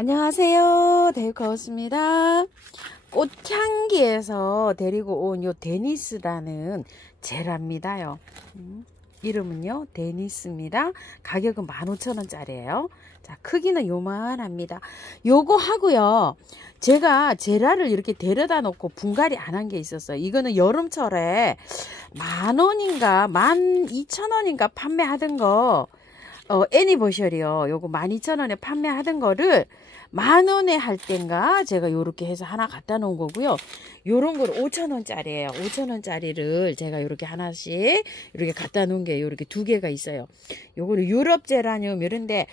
안녕하세요. 데이커스입니다. 꽃향기에서 데리고 온 요 데니스라는 제라입니다요. 이름은요 데니스입니다. 가격은 15,000원짜리예요. 자, 크기는 요만합니다. 요거 하고요, 제가 제라를 이렇게 데려다 놓고 분갈이 안 한 게 있었어요. 이거는 여름철에 10,000원인가 12,000원인가 판매하던 거, 애니버셔리요. 요거 12,000원에 판매하던 거를 10,000원에 할 땐가 제가 요렇게 해서 하나 갖다 놓은 거고요. 요런 걸 5,000원짜리예요. 5,000원짜리를 제가 요렇게 하나씩 이렇게 갖다 놓은 게 요렇게 두 개가 있어요. 요거는 유럽 제라늄 이런데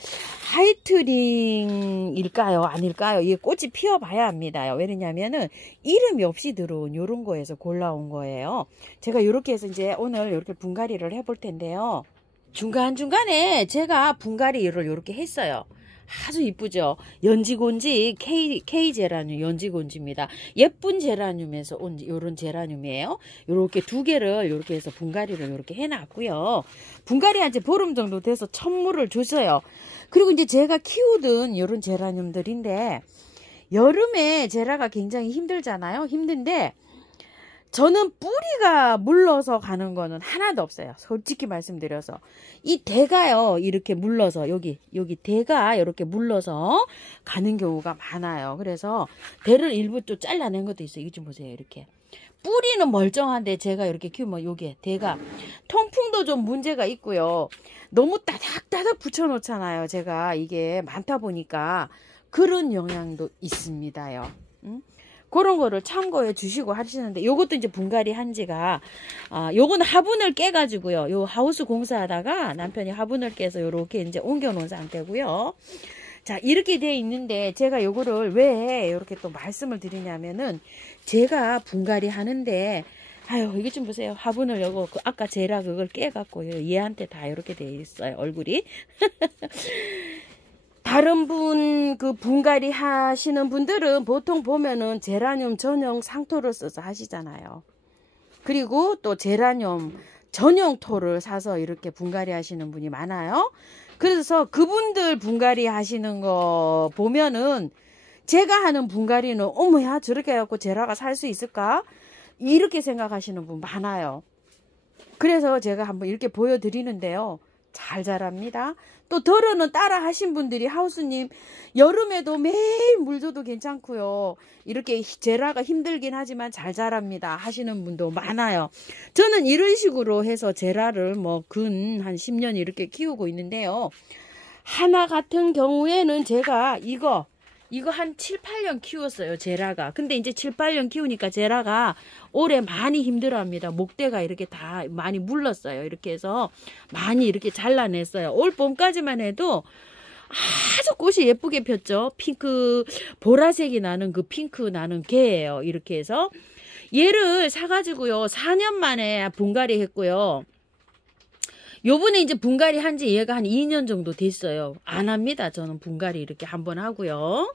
하이트링일까요? 아닐까요? 이게 꽃이 피어봐야 합니다요. 왜냐면은 이름이 없이 들어온 요런 거에서 골라온 거예요. 제가 요렇게 해서 이제 오늘 요렇게 분갈이를 해볼 텐데요. 중간중간에 제가 분갈이를 이렇게 했어요. 아주 이쁘죠? 연지곤지 K 제라늄 연지곤지입니다. 예쁜 제라늄에서 온 요런 제라늄이에요. 요렇게 두 개를 이렇게 해서 분갈이를 이렇게 해놨고요. 분갈이한 지 보름 정도 돼서 천물을 줬어요. 그리고 이제 제가 키우던 요런 제라늄들인데, 여름에 제라가 굉장히 힘들잖아요. 힘든데 저는 뿌리가 물러서 가는 거는 하나도 없어요. 솔직히 말씀드려서. 이 대가요, 이렇게 물러서, 여기 대가 이렇게 물러서 가는 경우가 많아요. 그래서 대를 일부 또 잘라낸 것도 있어요. 이거 좀 보세요. 이렇게. 뿌리는 멀쩡한데 제가 이렇게 키우면 요게 대가, 통풍도 좀 문제가 있고요. 너무 따닥따닥 붙여놓잖아요. 제가 이게 많다 보니까 그런 영향도 있습니다요. 그런 거를 참고해 주시고 하시는데, 요것도 이제 분갈이 한 지가, 요거는 화분을 깨가지고요. 요 하우스 공사하다가 남편이 화분을 깨서 요렇게 이제 옮겨 놓은 상태고요. 자, 이렇게 돼 있는데, 제가 요거를 왜 이렇게 또 말씀을 드리냐면은, 제가 분갈이 하는데, 아유, 이게 좀 보세요. 화분을 요거, 아까 제라 그걸 깨갖고, 얘한테 다 이렇게 돼 있어요. 얼굴이. 다른 분, 분갈이 하시는 분들은 보통 보면은 제라늄 전용 상토를 써서 하시잖아요. 그리고 또 제라늄 전용 토를 사서 이렇게 분갈이 하시는 분이 많아요. 그래서 그분들 분갈이 하시는 거 보면은, 제가 하는 분갈이는 어머야, 저렇게 해갖고 제라가 살 수 있을까? 이렇게 생각하시는 분 많아요. 그래서 제가 한번 이렇게 보여드리는데요. 잘 자랍니다. 또 덜어는 따라 하신 분들이, 하우스님 여름에도 매일 물 줘도 괜찮고요, 이렇게 제라가 힘들긴 하지만 잘 자랍니다 하시는 분도 많아요. 저는 이런 식으로 해서 제라를 뭐 근 한 10년 이렇게 키우고 있는데요. 하나 같은 경우에는 제가 이거 한 7, 8년 키웠어요, 제라가. 근데 이제 7, 8년 키우니까 제라가 올해 많이 힘들어합니다. 목대가 이렇게 다 많이 물렀어요. 이렇게 해서 많이 이렇게 잘라냈어요. 올 봄까지만 해도 아주 꽃이 예쁘게 폈죠. 핑크, 보라색이 나는 그 핑크 나는 개예요. 이렇게 해서 얘를 사가지고요, 4년 만에 분갈이 했고요. 요번에 이제 분갈이 한지 얘가 한 2년 정도 됐어요. 안 합니다. 저는 분갈이 이렇게 한번 하고요.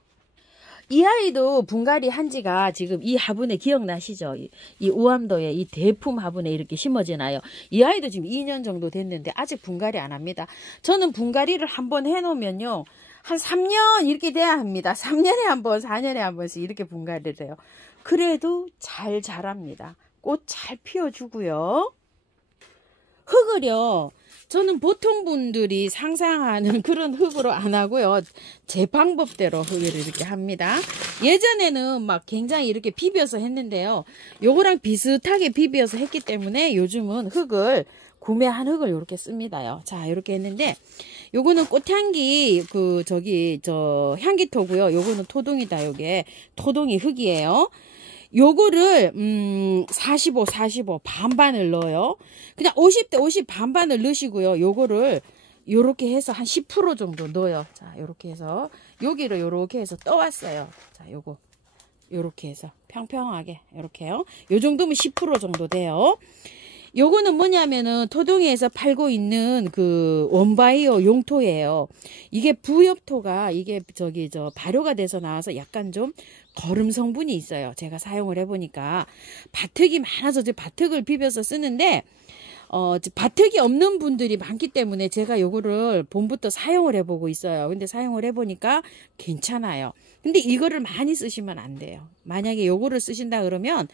이 아이도 분갈이 한 지가 지금 이 화분에 기억나시죠? 이 우암도에 이 대품 화분에 이렇게 심어지나요? 이 아이도 지금 2년 정도 됐는데 아직 분갈이 안 합니다. 저는 분갈이를 한번 해놓으면요, 한 3년 이렇게 돼야 합니다. 3년에 한 번, 4년에 한 번씩 이렇게 분갈이를 해요. 그래도 잘 자랍니다. 꽃 잘 피워주고요. 흙을요, 저는 보통 분들이 상상하는 그런 흙으로 안 하고요, 제 방법대로 흙을 이렇게 합니다. 예전에는 막 굉장히 이렇게 비벼서 했는데요, 요거랑 비슷하게 비벼서 했기 때문에 요즘은 구매한 흙을 이렇게 씁니다요. 자, 이렇게 했는데, 요거는 꽃향기 향기토고요. 요거는 토동이다. 요게 토동이 흙이에요. 요거를 45 반반을 넣어요. 그냥 50대 50 반반을 넣으시고요. 요거를 요렇게 해서 한 10% 정도 넣어요. 자, 요렇게 해서 여기를 요렇게 해서 떠왔어요. 자, 요거 요렇게 해서 평평하게 요렇게요. 요 정도면 10% 정도 돼요. 요거는 뭐냐면은 토동이에서 팔고 있는 그 원바이오 용토예요. 이게 부엽토가 이게 발효가 돼서 나와서 약간 좀 거름 성분이 있어요. 제가 사용을 해보니까 바특이 많아서 바특을 비벼서 쓰는데 바턱이 없는 분들이 많기 때문에 제가 요거를 봄부터 사용을 해보고 있어요. 근데 사용을 해보니까 괜찮아요. 근데 이거를 많이 쓰시면 안 돼요. 만약에 요거를 쓰신다 그러면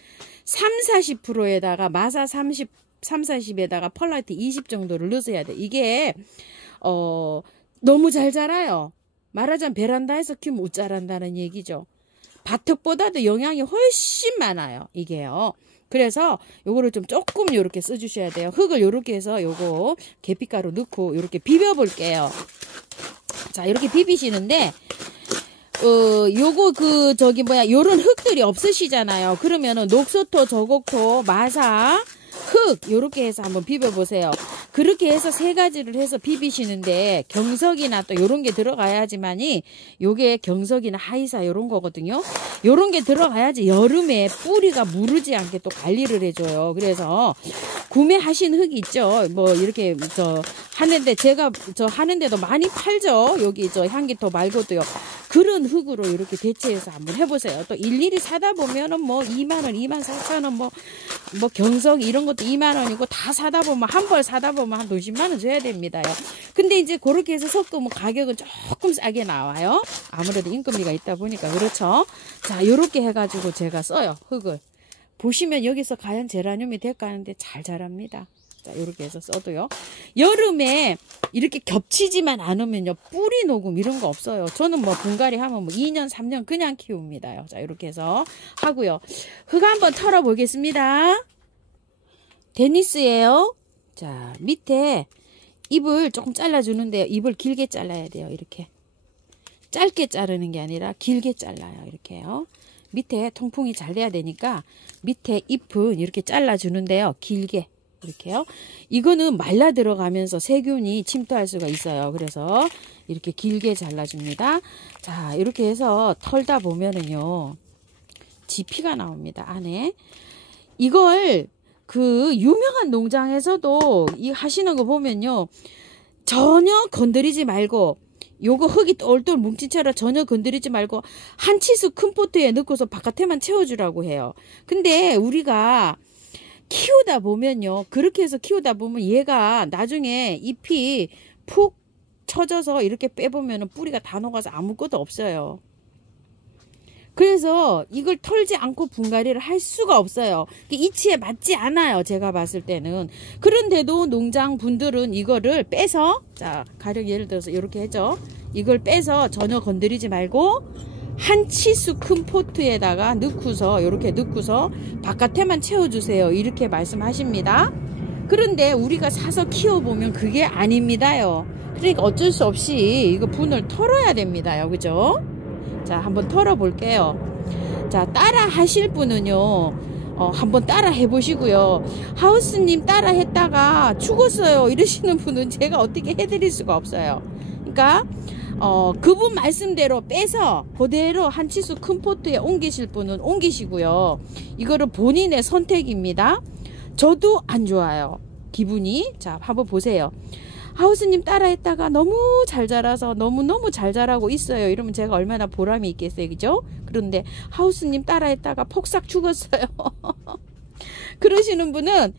30-40%에다가 마사 30-40에다가 펄라이트 20 정도를 넣으셔야 돼. 이게 너무 잘 자라요. 말하자면 베란다에서 키우면 못 자란다는 얘기죠. 바턱보다도 영양이 훨씬 많아요. 이게요. 그래서 요거를 좀 조금 요렇게 써주셔야 돼요. 흙을 요렇게 해서 요거 계피가루 넣고 요렇게 비벼 볼게요. 자, 이렇게 비비시는데 요거 요런 흙들이 없으시잖아요. 그러면은 녹소토, 저곡토, 마사, 흙 요렇게 해서 한번 비벼 보세요. 그렇게 해서 세 가지를 해서 비비시는데 경석이나 또 요런 게 들어가야지만이 요게 경석이나 하이사 요런 거거든요. 요런 게 들어가야지 여름에 뿌리가 무르지 않게 또 관리를 해줘요. 그래서 구매하신 흙 있죠. 뭐 이렇게 하는데 제가 하는데도 많이 팔죠. 여기 향기토 말고도요. 그런 흙으로 이렇게 대체해서 한번 해보세요. 또 일일이 사다 보면은 뭐 2만원, 24,000원 뭐 경석 이런 것도 2만원이고 다 사다 보면 한 벌 사다 보면 한 50만원 줘야 됩니다요. 근데 이제 그렇게 해서 섞으면 가격은 조금 싸게 나와요. 아무래도 인건비가 있다 보니까 그렇죠. 자, 요렇게 해가지고 제가 써요. 흙을. 보시면 여기서 과연 제라늄이 될까 하는데 잘 자랍니다. 자, 이렇게 해서 써도요. 여름에 이렇게 겹치지만 않으면요. 뿌리 녹음 이런 거 없어요. 저는 뭐 분갈이 하면 뭐 2년, 3년 그냥 키웁니다요. 자, 이렇게 해서 하고요. 흙 한번 털어 보겠습니다. 데니스예요. 자, 밑에 잎을 조금 잘라주는데요. 잎을 길게 잘라야 돼요. 이렇게. 짧게 자르는 게 아니라 길게 잘라요. 이렇게요. 밑에 통풍이 잘 돼야 되니까 밑에 잎은 이렇게 잘라주는데요. 길게. 이렇게요. 이거는 말라 들어가면서 세균이 침투할 수가 있어요. 그래서 이렇게 길게 잘라줍니다. 자, 이렇게 해서 털다 보면은요. 지피가 나옵니다. 안에. 이걸 유명한 농장에서도 하시는 거 보면요. 전혀 건드리지 말고 요거 흙이 똘똘 뭉친 채로 전혀 건드리지 말고 한 치수 큰 포트에 넣고서 바깥에만 채워주라고 해요. 근데 우리가 키우다 보면요. 그렇게 해서 키우다 보면 얘가 나중에 잎이 푹 쳐져서 이렇게 빼보면 뿌리가 다 녹아서 아무것도 없어요. 그래서 이걸 털지 않고 분갈이를 할 수가 없어요. 이치에 맞지 않아요. 제가 봤을 때는. 그런데도 농장 분들은 이거를 빼서, 자, 가령 예를 들어서 이렇게 해죠. 이걸 빼서 전혀 건드리지 말고 한 치수 큰 포트에다가 넣고서 이렇게 넣고서 바깥에만 채워주세요. 이렇게 말씀하십니다. 그런데 우리가 사서 키워보면 그게 아닙니다요. 그러니까 어쩔 수 없이 이거 분을 털어야 됩니다요. 그죠? 자, 한번 털어 볼게요. 자, 따라 하실 분은요. 한번 따라 해보시고요. 하우스님 따라 했다가 죽었어요. 이러시는 분은 제가 어떻게 해드릴 수가 없어요. 그러니까 그분 말씀대로 빼서 그대로 한 치수 큰 포트에 옮기실 분은 옮기시고요. 이거를 본인의 선택입니다. 저도 안 좋아요. 기분이. 자, 한번 보세요. 하우스님 따라했다가 너무 잘 자라서 너무너무 잘 자라고 있어요. 이러면 제가 얼마나 보람이 있겠어요. 그죠? 그런데 하우스님 따라했다가 폭삭 죽었어요. 그러시는 분은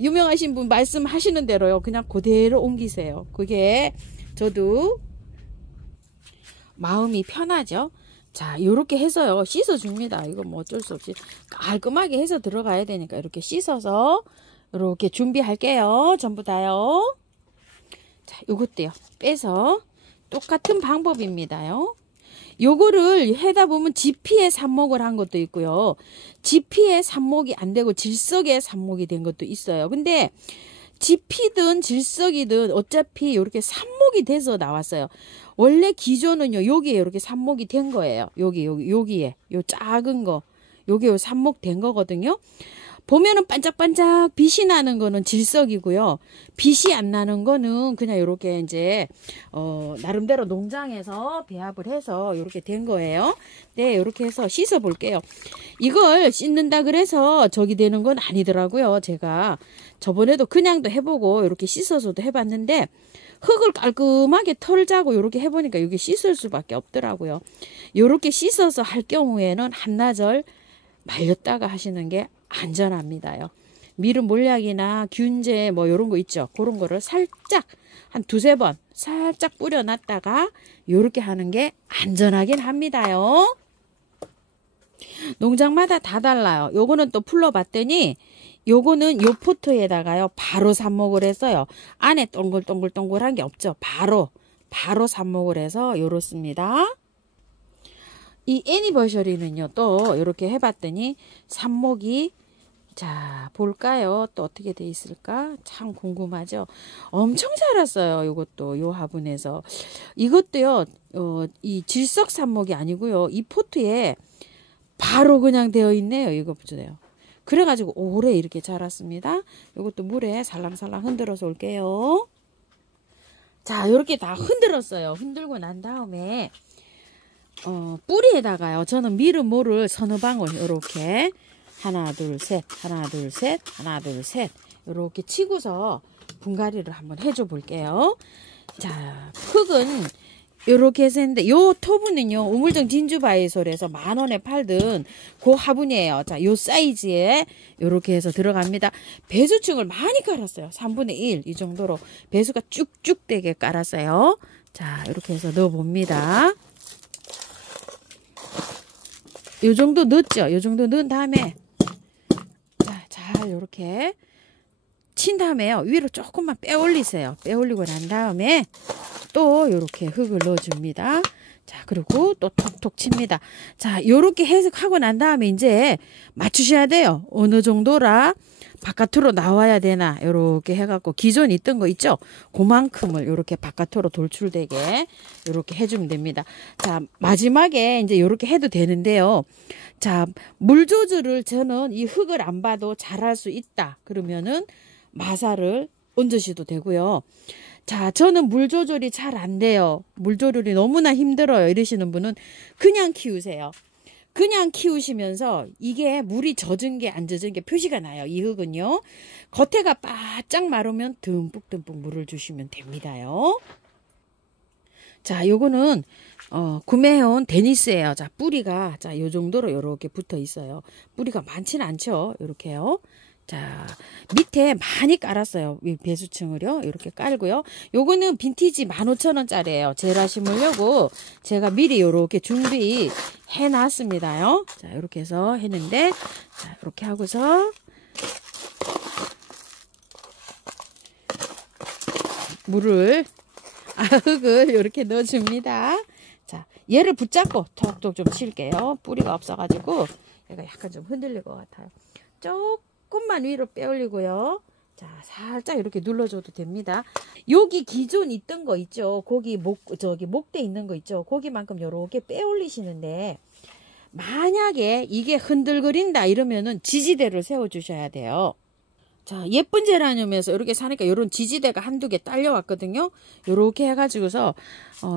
유명하신 분 말씀하시는 대로요. 그냥 그대로 옮기세요. 그게 저도 마음이 편하죠. 자, 요렇게 해서요. 씻어줍니다. 이거 뭐 어쩔 수 없이 깔끔하게 해서 들어가야 되니까 이렇게 씻어서 이렇게 준비할게요. 전부 다요. 자, 요것도요. 빼서 똑같은 방법입니다요. 요거를 해다 보면 지피에 삽목을 한 것도 있고요. 지피에 삽목이 안 되고 질석에 삽목이 된 것도 있어요. 근데 지피든 질석이든 어차피 이렇게 삽목이 돼서 나왔어요. 원래 기존은요. 여기에 이렇게 삽목이 된 거예요. 여기에 요 작은 거. 요게 요 삽목 된 거거든요. 보면은 반짝반짝 빛이 나는 거는 질석이고요. 빛이 안 나는 거는 그냥 이렇게 이제 나름대로 농장에서 배합을 해서 이렇게 된 거예요. 네, 이렇게 해서 씻어 볼게요. 이걸 씻는다 그래서 저기 되는 건 아니더라고요. 제가 저번에도 그냥도 해보고 이렇게 씻어서도 해봤는데 흙을 깔끔하게 털자고 이렇게 해보니까 이게 씻을 수밖에 없더라고요. 이렇게 씻어서 할 경우에는 한나절 말렸다가 하시는 게 안전합니다요. 미름 몰약이나 균제 뭐 요런 거 있죠. 그런 거를 살짝 한 두세 번 살짝 뿌려놨다가 요렇게 하는 게 안전하긴 합니다요. 농장마다 다 달라요. 요거는 또 풀러봤더니 요거는 요 포트에다가요 바로 삽목을 했어요. 안에 동글동글동글한 게 없죠. 바로 삽목을 해서 요렇습니다. 이 애니버셔리는요 또 이렇게 해봤더니 삽목이 자 볼까요? 또 어떻게 돼 있을까? 참 궁금하죠. 엄청 자랐어요. 요것도 요 화분에서 이것도요 이 질석 삽목이 아니고요 이 포트에 바로 그냥 되어 있네요. 이거 보세요. 그래가지고 오래 이렇게 자랐습니다. 이것도 물에 살랑살랑 흔들어서 올게요. 자 이렇게 다 흔들었어요. 흔들고 난 다음에 뿌리에다가요 저는 미르모를 서너 방울 이렇게 하나 둘 셋 하나 둘 셋 하나 둘 셋 이렇게 치고서 분갈이를 한번 해줘 볼게요. 자 흙은 요렇게 해서 했는데 요 토분은요 우물정 진주바이솔에서 10,000원에 팔던 그 화분이에요. 자 요 사이즈에 요렇게 해서 들어갑니다. 배수층을 많이 깔았어요. 3분의 1 이 정도로 배수가 쭉쭉 되게 깔았어요. 자 이렇게 해서 넣어 봅니다. 요 정도 넣었죠. 요 정도 넣은 다음에 잘 요렇게 친 다음에요 위로 조금만 빼 올리세요. 빼 올리고 난 다음에 또 요렇게 흙을 넣어줍니다. 자 그리고 또 톡톡 칩니다. 자 요렇게 해석하고 난 다음에 이제 맞추셔야 돼요. 어느 정도라 바깥으로 나와야 되나 요렇게 해갖고 기존 있던 거 있죠. 그만큼을 요렇게 바깥으로 돌출되게 요렇게 해주면 됩니다. 자 마지막에 이제 요렇게 해도 되는데요. 자 물 조절을 저는 이 흙을 안 봐도 잘할 수 있다 그러면은 마사를 얹으셔도 되고요. 자 저는 물 조절이 잘 안 돼요. 물 조절이 너무나 힘들어요 이러시는 분은 그냥 키우세요. 그냥 키우시면서 이게 물이 젖은 게 안 젖은 게 표시가 나요. 이 흙은요 겉에가 바짝 마르면 듬뿍듬뿍 물을 주시면 됩니다요. 자 요거는 구매해온 데니스예요. 자 뿌리가 자 요 정도로 요렇게 붙어 있어요. 뿌리가 많지는 않죠. 요렇게요. 자 밑에 많이 깔았어요. 이 배수층을요 이렇게 깔고요. 요거는 빈티지 15,000원짜리예요 제라 심으려고 제가 미리 요렇게 준비해 놨습니다요. 자 이렇게 해서 했는데 자 이렇게 하고서 물을 흙을 이렇게 넣어줍니다. 자 얘를 붙잡고 톡톡 좀 칠게요. 뿌리가 없어가지고 얘가 약간 좀 흔들릴 것 같아요. 조금만 위로 빼 올리고요. 자 살짝 이렇게 눌러줘도 됩니다. 여기 기존 있던 거 있죠. 거기 목대 있는 거 있죠. 거기만큼 요렇게 빼 올리시는데 만약에 이게 흔들거린다 이러면은 지지대를 세워 주셔야 돼요. 자 예쁜 제라늄에서 이렇게 사니까 요런 지지대가 한두 개 딸려왔거든요. 요렇게 해가지고서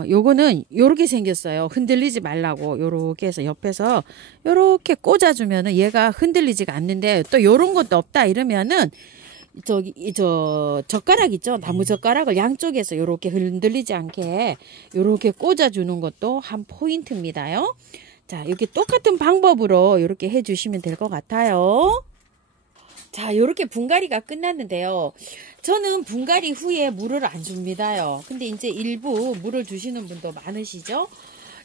요거는 요렇게 생겼어요. 흔들리지 말라고 요렇게 해서 옆에서 요렇게 꽂아주면은 얘가 흔들리지가 않는데 또 요런 것도 없다 이러면은 젓가락 있죠. 나무 젓가락을 양쪽에서 요렇게 흔들리지 않게 요렇게 꽂아주는 것도 한 포인트입니다요. 자 이렇게 똑같은 방법으로 이렇게 해주시면 될 것 같아요. 자 요렇게 분갈이가 끝났는데요. 저는 분갈이 후에 물을 안 줍니다요. 근데 이제 일부 물을 주시는 분도 많으시죠.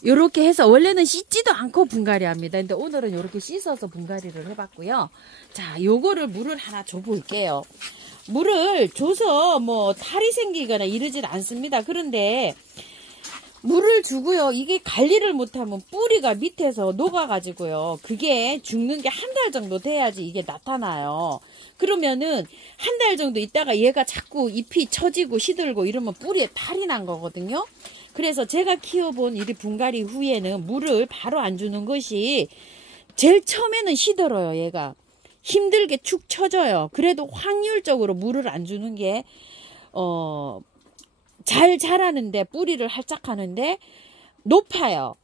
요렇게 해서 원래는 씻지도 않고 분갈이 합니다. 근데 오늘은 요렇게 씻어서 분갈이를 해봤고요. 자 요거를 물을 하나 줘 볼게요. 물을 줘서 뭐 탈이 생기거나 이러진 않습니다. 그런데 물을 주고요. 이게 관리를 못하면 뿌리가 밑에서 녹아가지고요. 그게 죽는 게 한 달 정도 돼야지 이게 나타나요. 그러면은 한 달 정도 있다가 얘가 자꾸 잎이 처지고 시들고 이러면 뿌리에 탈이 난 거거든요. 그래서 제가 키워본 이 분갈이 후에는 물을 바로 안 주는 것이 제일 처음에는 시들어요. 얘가 힘들게 축 처져요. 그래도 확률적으로 물을 안 주는 게 잘 자라는데 뿌리를 활짝 하는데 높아요.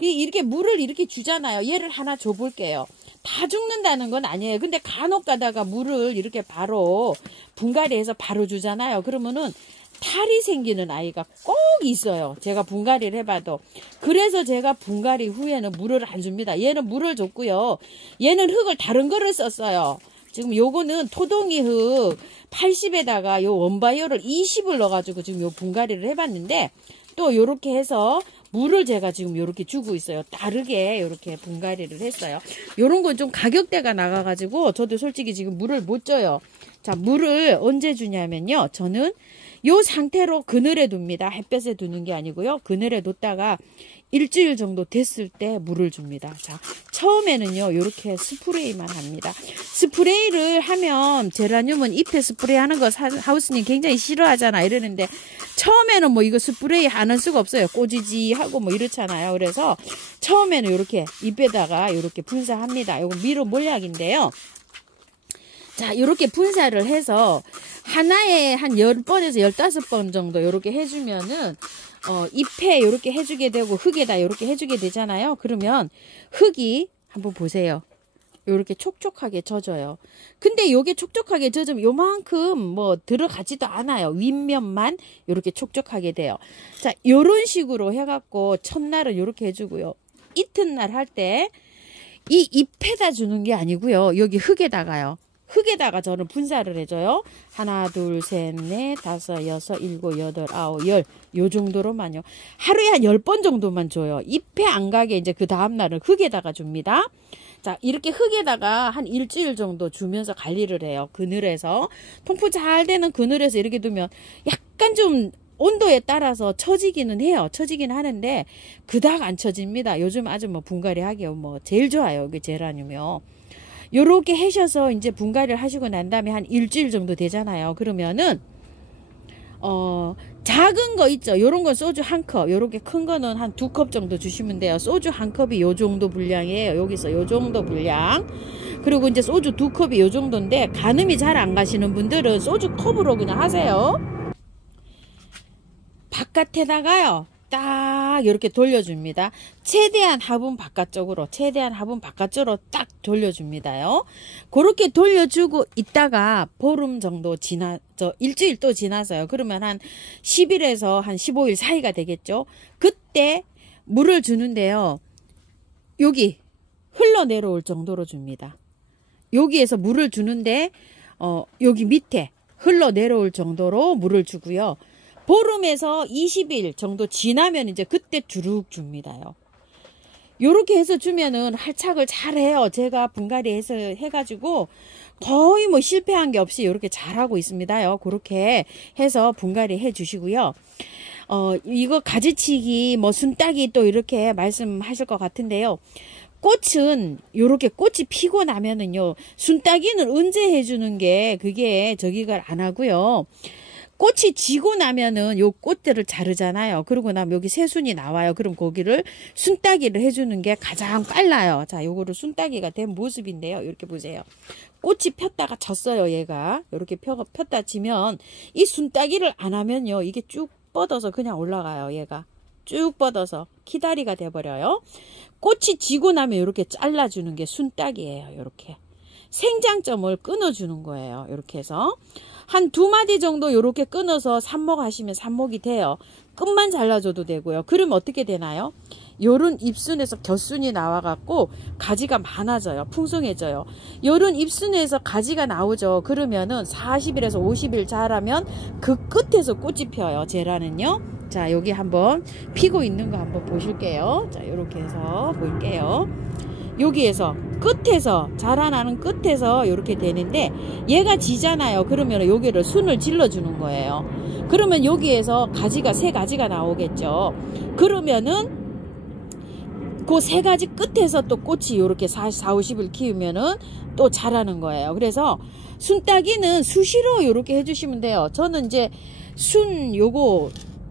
이렇게 물을 이렇게 주잖아요. 얘를 하나 줘볼게요. 다 죽는다는 건 아니에요. 근데 간혹 가다가 물을 이렇게 바로 분갈이해서 바로 주잖아요. 그러면은 탈이 생기는 아이가 꼭 있어요. 제가 분갈이를 해봐도. 그래서 제가 분갈이 후에는 물을 안 줍니다. 얘는 물을 줬고요. 얘는 흙을 다른 거를 썼어요. 지금 요거는 토동이 흙 80에다가 요 원바이오를 20을 넣어가지고 지금 요 분갈이를 해봤는데, 또 요렇게 해서 물을 제가 지금 요렇게 주고 있어요. 다르게 요렇게 분갈이를 했어요. 요런 건 좀 가격대가 나가가지고 저도 솔직히 지금 물을 못 줘요. 자, 물을 언제 주냐면요. 저는 요 상태로 그늘에 둡니다. 햇볕에 두는 게 아니고요. 그늘에 뒀다가 일주일 정도 됐을 때 물을 줍니다. 자, 처음에는요, 요렇게 스프레이만 합니다. 스프레이를 하면 제라늄은 잎에 스프레이 하는 거 하우스님 굉장히 싫어하잖아. 이러는데, 처음에는 뭐 이거 스프레이 하는 수가 없어요. 꼬지지하고 뭐 이렇잖아요. 그래서 처음에는 요렇게 잎에다가 요렇게 분사합니다. 요거 미로 몰약인데요. 자, 요렇게 분사를 해서 하나에 한 10번에서 15번 정도 요렇게 해주면은, 잎에 요렇게 해주게 되고, 흙에다 요렇게 해주게 되잖아요. 그러면 흙이 한번 보세요. 요렇게 촉촉하게 젖어요. 근데 요게 촉촉하게 젖으면 요만큼 뭐 들어가지도 않아요. 윗면만 요렇게 촉촉하게 돼요. 자, 요런 식으로 해갖고 첫날은 요렇게 해주고요. 이튿날 할 때 이 잎에다 주는 게 아니고요. 여기 흙에다가요. 흙에다가 저는 분사를 해줘요. 하나, 둘, 셋, 넷, 다섯, 여섯, 일곱, 여덟, 아홉, 열. 요 정도로만요. 하루에 한 10번 정도만 줘요. 잎에 안 가게 이제 그 다음날은 흙에다가 줍니다. 자, 이렇게 흙에다가 한 일주일 정도 주면서 관리를 해요. 그늘에서. 통풍 잘 되는 그늘에서 이렇게 두면 약간 좀 온도에 따라서 처지기는 해요. 처지긴 하는데 그닥 안 처집니다. 요즘 아주 뭐 분갈이 하기요. 뭐 제일 좋아요. 여기 제라늄이요. 요렇게 하셔서 이제 분갈이를 하시고 난 다음에 한 일주일 정도 되잖아요. 그러면은 작은 거 있죠. 요런 건 소주 한 컵, 요렇게 큰 거는 한 2컵 정도 주시면 돼요. 소주 한 컵이 요 정도 분량이에요. 여기서 요 정도 분량. 그리고 이제 소주 2컵이 요 정도인데, 가늠이 잘 안 가시는 분들은 소주 컵으로 그냥 하세요. 바깥에다가요, 딱 이렇게 돌려줍니다. 최대한 화분 바깥쪽으로 딱 돌려줍니다요. 그렇게 돌려주고 있다가 보름 정도 일주일 또 지나서요. 그러면 한 10일에서 한 15일 사이가 되겠죠. 그때 물을 주는데요. 여기 흘러내려올 정도로 줍니다. 여기에서 물을 주는데 여기 밑에 흘러내려올 정도로 물을 주고요. 보름에서 20일 정도 지나면 이제 그때 주룩 줍니다요. 요렇게 해서 주면은 활착을 잘 해요. 제가 분갈이 해가지고 거의 뭐 실패한 게 없이 요렇게 잘하고 있습니다요. 그렇게 해서 분갈이 해 주시고요. 이거 가지치기 뭐 순따기 또 이렇게 말씀하실 것 같은데요. 꽃은 요렇게 꽃이 피고 나면은요, 순따기는 언제 해주는 게 그게 저기가 안 하고요. 꽃이 지고 나면은 요 꽃들을 자르잖아요. 그러고 나면 여기 새순이 나와요. 그럼 거기를 순따기를 해주는 게 가장 빨라요. 자, 요거를 순따기가 된 모습인데요. 이렇게 보세요. 꽃이 폈다가 졌어요. 얘가 이렇게 폈다 지면 이 순따기를 안 하면요, 이게 쭉 뻗어서 그냥 올라가요. 얘가 쭉 뻗어서 키다리가 돼버려요. 꽃이 지고 나면 이렇게 잘라주는 게 순따기예요. 이렇게 생장점을 끊어주는 거예요. 이렇게 해서 한 2마디 정도 이렇게 끊어서 삽목 하시면 삽목이 돼요. 끝만 잘라줘도 되고요. 그러면 어떻게 되나요? 요런 잎순에서 겨순이 나와갖고 가지가 많아져요. 풍성해져요. 요런 잎순에서 가지가 나오죠. 그러면은 40일에서 50일 자라면 그 끝에서 꽃이 펴요. 제라는요. 자, 여기 한번 피고 있는 거 한번 보실게요. 자, 요렇게 해서 볼게요. 여기에서 끝에서 자라나는 끝에서 이렇게 되는데, 얘가 지잖아요. 그러면 여기를 순을 질러주는 거예요. 그러면 여기에서 가지가 3가지가 나오겠죠. 그러면은 그 3가지 끝에서 또 꽃이 이렇게 40-50일 키우면은 또 자라는 거예요. 그래서 순따기는 수시로 이렇게 해주시면 돼요. 저는 이제 순 요거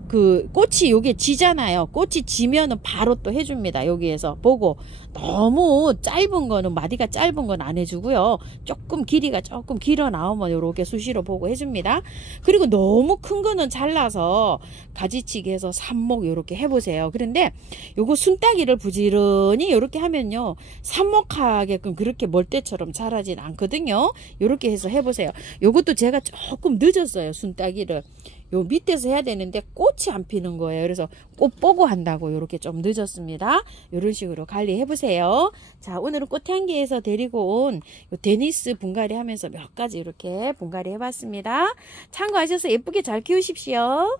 그 꽃이 요게 지잖아요. 꽃이 지면은 바로 또 해줍니다. 여기에서 보고 너무 짧은 거는, 마디가 짧은 건 안 해주고요. 조금 길이가 조금 길어 나오면 요렇게 수시로 보고 해줍니다. 그리고 너무 큰 거는 잘라서 가지치기 해서 삽목 요렇게 해보세요. 그런데 요거 순따기를 부지런히 요렇게 하면요, 삽목하게끔 그렇게 멀대처럼 자라진 않거든요. 요렇게 해서 해보세요. 요것도 제가 조금 늦었어요. 순따기를 요 밑에서 해야 되는데 꽃이 안 피는 거예요. 그래서 꽃 보고 한다고 이렇게 좀 늦었습니다. 이런 식으로 관리해 보세요. 자, 오늘은 꽃향기에서 데리고 온 요 데니스 분갈이 하면서 몇 가지 이렇게 분갈이 해봤습니다. 참고하셔서 예쁘게 잘 키우십시오.